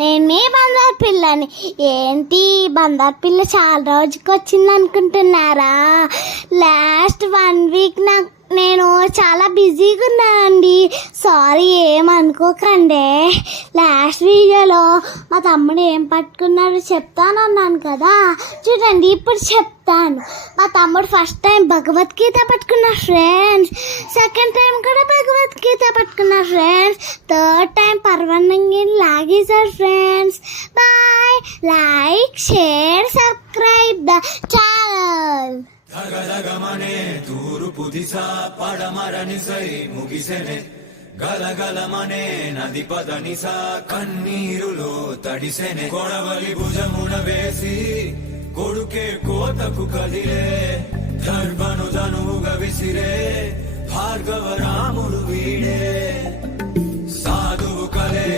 నేను మీ బంగారు పిల్లని. ఏంటి బంగారు పిల్ల చాలా రోజుకి వచ్చింది అనుకుంటున్నారా? లాస్ట్ 1 వీక్ నేను చాలా బిజీగా ఉన్నానండి. సారీ, ఏమనుకోకండి. లాస్ట్ వీడియోలో మా తమ్ముడు ఏం పట్టుకున్నాడో చెప్తానన్నాను కదా, చూడండి ఇప్పుడు చెప్తాను. మా తమ్ముడు ఫస్ట్ టైం భగవద్గీత పట్టుకున్నాడు ఫ్రెండ్స్, సెకండ్ టైం కూడా భగవద్గీత పట్టుకున్నాడు ఫ్రెండ్స్, థర్డ్ టైం పర్వన్నంగి లాగేశాడు friends. Bye, like, share, subscribe the channel. ధగధగమనే తూర్పు దిశ పడమరనిసై ముగిసెనే, గలగలమనే నది పదనిస కన్నీరులో తడిసెనే. కొడవలి భుజమున వేసి కొడుకే కోతకు కదిలే, దర్భను ధనువుగా విసిరే భార్గవ రాముడు వీడే. సాధువు కలే